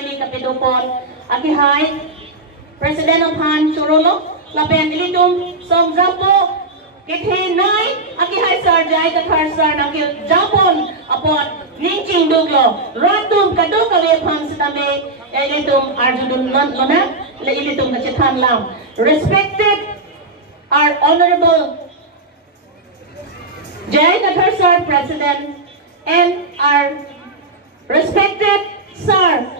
Mayorly Kapidupon, Akihay, President of Han Churolo, Lapen Ilitum, Som Zapo, Kithinay, Akihay Sarjay Katarsar, Nakil Japon, upon Ninching Duglo, Ratum Kadukawe Pam Sitame, Ilitum Arju Lona, Ilitum Kachitan Lam. Respected our Honorable Jai Katarsar President and our respected Sir,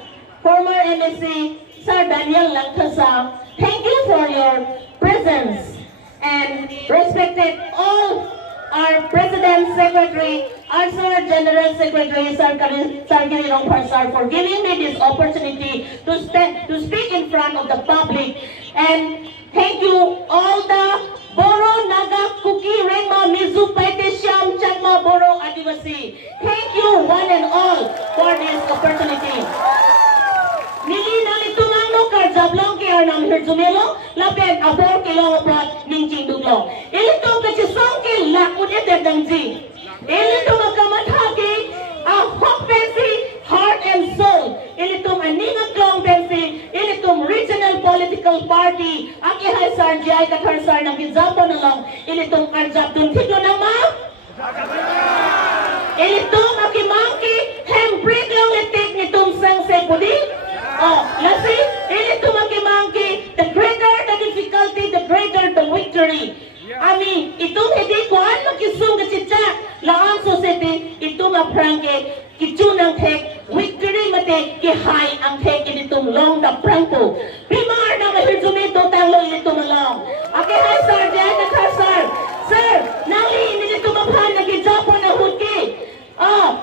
former MSC, Sir Daniel Langkasa, thank you for your presence. And respected all our President, Secretary, our Sir General Secretary, Sir Kirirong Parsar, for giving me this opportunity to speak in front of the public. And thank you all the Boro, Naga, Kuki, Rengma, Mizu, Paite, Siam, Chakma, Boro, Adivasi. Thank you one and all for this opportunity. Nili nali tumangno kar jablong ki arnam hirjumelo lapen abor kilo opat ninjing duglo. Ilito Kachesong ki lakudya dedangji. Ilito magkamataki a hot pensi, heart and soul. Ilitum aningat long pensi. Ilitum regional political party. Akihay Sarjay Katarsar ng Kizapo na lang. Ilitum Arjab dun tiglo ng ma. Ilitum akimangki Hemprek Longvek nitum sang sepudi. Oh, lasi, ilitum akimangki. The greater the difficulty, the greater the victory. Ami, itong hindi ko ano kisung kachitsa. Laan society, itong aprangke. Kichunang tek, victory mate, kihay ang tek initong long na prangko. Pimar na mahirzumito tanglo initong long. Akihay Sir, Jai Katarsar. Sir, nali initong maphan na kijapo na hudki.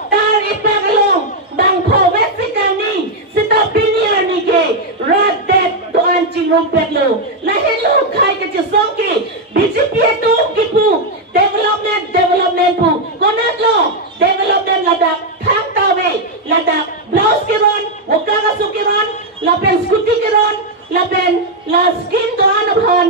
Tar ipagalong, bangko, wetsikani, sita piniar ni ke, radet doan chingrong petlo. Lahilo kay Kachesong ki, BJP ito kipu, development po. Konatlo, development ladak, tangtawe, ladak, blouse kiron, wakakasukiron, lapen skuti kiron, lapen la skin doan abhan,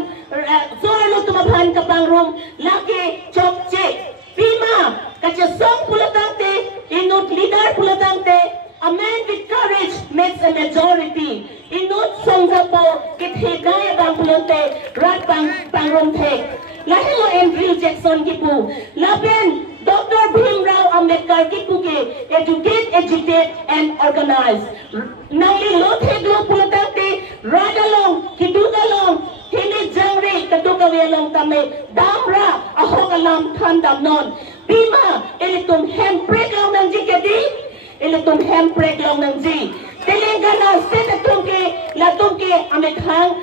soarlo tumabhan kapang room, laki chokche. Pima, Kachesong pulatante, inut leader pulatante, a man with courage makes a majority. Inut songzapo, kithigaya bang pulante, rat bang rumtek. Lahilo Andrew Jackson kipu, lapen Dr. Bhimrao Ambedkar kipu ke, educate, agitate, and organize. Nangli lotheglo pulatante, radalong, kidugalong, Hili jangri kadukawelong kami damra ahok alam tandam non. Bima ilitum Hemprek long ng jikedi, ilitum Hemprek long ng ji. Telangana state latungke amikhang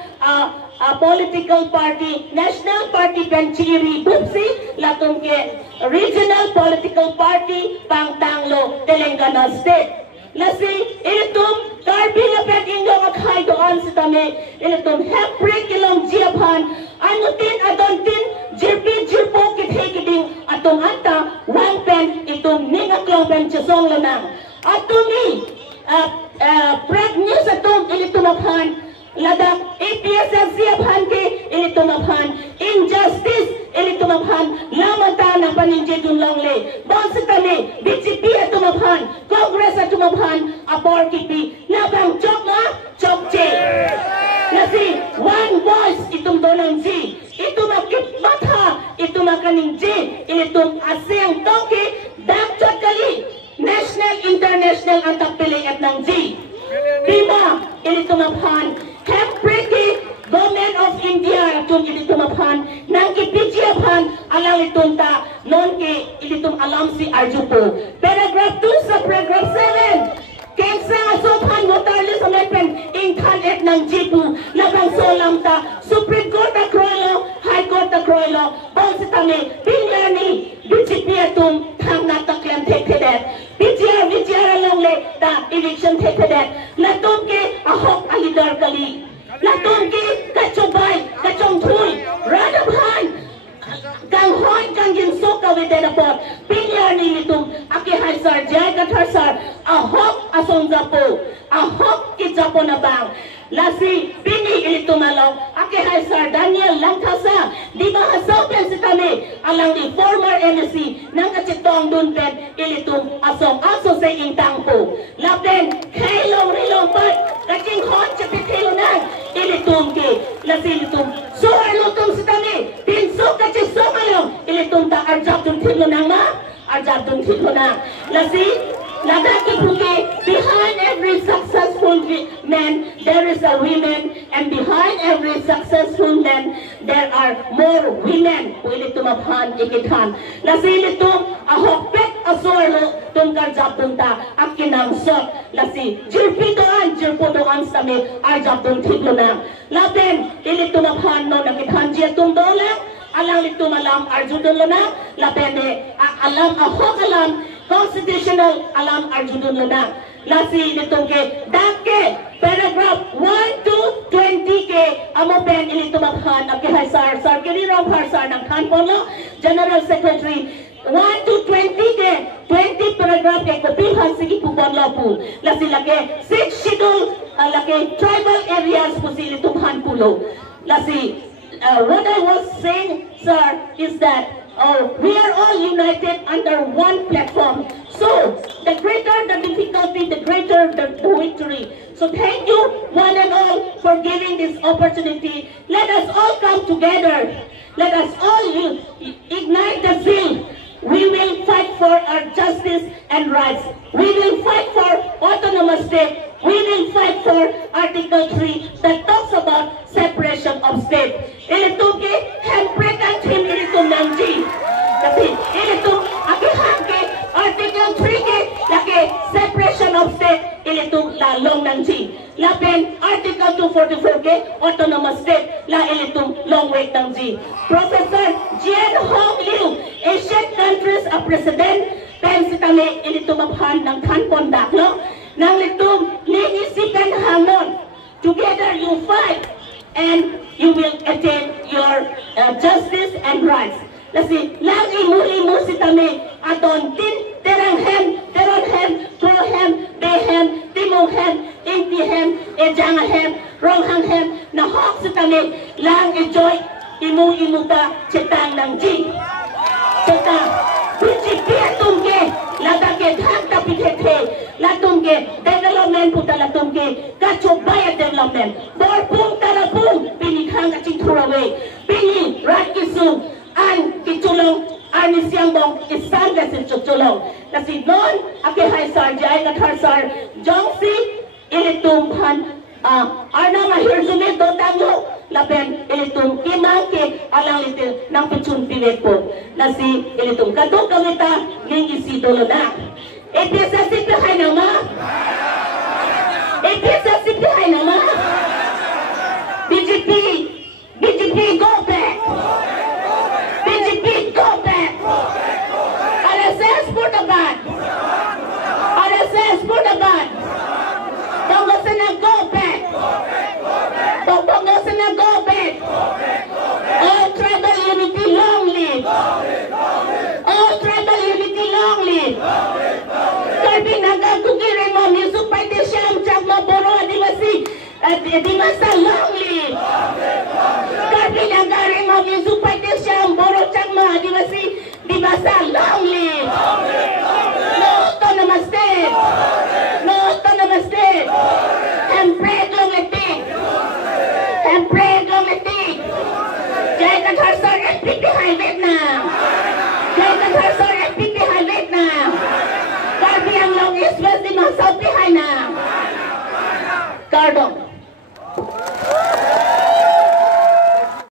political party, national party penchiri bupsi latungke regional political party pangtanglo Telangana state. Lasi ilitum karbila pet indong akhay doon sa tami ilitum Hemprek ilong jiabhan anutin adontin jirpo kithekiding atong ata wang pen itum ningaklong pen chesong lanang atumi preg news atum ilitum akhan ladak APSFC abhan ke ilitum akhan injustice ilitum akhan lamata na paninje dunlongle doon sa tami BJP atum akhan Congress atum akhan apor kipi labang chokma chokche nasi one voice itum donang ji itum akip matha itum akaning ji ilitum asyang tongki dakchot kali national international ang tapili at ng ji Bima ilitum akhan Hemprek Government of India atum ilitum akhan nang kipiji akhan alang itunta non ke ilitum alam si Arju po paragraph 2 sa paragraph 7 Kengsa asophan motarlis amepen ingkan et ng jipu labang solam ta Supreme Court na kroilo High Court na kroilo bang si tami pinyani BJP atum tang nataklan tekedet BJR along le ta election tekedet latum ke ahok alidar kali latum ke kachobay kachongthuy radabhan kang hoy kang ginsok kawiden apot pinyani litum akihay Sarjay Katarsar ahok asong zapo ahok kijapo na bang lang. Lasi, pini ilito malong, ake hay Sir Daniel Langkasa, di mahasopen si kami, alang di former NSC, ng kachitong dunpen, ilitong asong aso sa intangko. Lapen, kailong rilong pat, kaching hon chapitilo nang, ilitong ki, lasi ilitong, so alutong si kami, pinso kachesong Aron, ilitong ta arjab dun tilo nang ma, arjab dun tilo nang, lasi, Ladaki puke, behind every successful man, there is a woman, and behind every successful man, there are more women. Pwede tumaphan, ikithan. Lasi nito, ahokpet asorlo, tungkar japtunta, akinang sok. Lasi, jirpidoan sa me, arjaptun tiglo na. Lapen, ili tumaphan no, nakithan jiyatong dolang, alang ito malam, Arju dolo na, lapen, alam, ahok alam, constitutional alam Arjun Lana. Lasi nitong ke dake paragraph 1 to 20 ke amo pen ili tumakhan ake Sar kini ram Sar ng Kanpolo General Secretary 1 to 20 ke 20 paragraph ke kopilhan sige pupon lapu. Lasi lake 6 schedule lake tribal areas po sili tumhan pulo. Lasi what I was saying, sir, is that we are all united under one platform. So, the greater the difficulty, the greater the victory. So, thank you, one and all, for giving this opportunity. Let us all come together. Let us all ignite the zeal. We will fight for our justice and rights. We will fight for autonomous state. We will fight for Article 3 that talks about separation of state. Ito ke Hemprek ang team ito nangji. Kasi ito akihan ke Article 3 ke laki separation of state ito lalong nangji. Lapen Article 244 ke autonomous state la ito Longvek nangji. Professor Jian Hong Liu, Asian countries a president, pensi kami ito maphan ng Kanpon Daklo. Nang itong nangisipan hamon, together you fight and you will attain your justice and rights. Kasi lang imu-imu si kami aton terang hem, pro hem, behem, timong hem, inti hem, ejang hem, ronghang hem, na hawk si kami lang enjoy imu-imu ta cetang ng G. Cetang, bici tungke, ladake dhak tapi tete. Latungke development puta latungke kachobaya development borpung tarapung pinikhang kachiturawe pini rakisu an kichulong ani siangbong isang kasi chuchulong kasi non ake hay Sar jay kathar Sar jongsi ilitumhan arna mahirzume dotanglo lapen ilitum kimangke alang litil nang pichun piwepo nasi ilitum kadok kamita ngisi dolo na. Ipisa sipihay nama. Ipisa sipihay nama. BJP go back. BJP go back. RSS put the ban. RSS put the ban. Bangosana go back. Bangosana go back. All tribal unity long live. All tribal unity long live. Pinagkukirin mo, misuk pati siyam, tsak maboro, adivasi, adivasa long live. Pinagarin mo, misuk pati siyam, boro, tsak ma, adivasi, divasa long live. No autonomous state. No autonomous state. Hemprek Longvek. Hemprek Longvek. Jai Kathar Sar FPP High Vietnam. Jai Kathar Sar FPP High Vietnam. Karbi ang long is west di masaw pihay na. Kardong.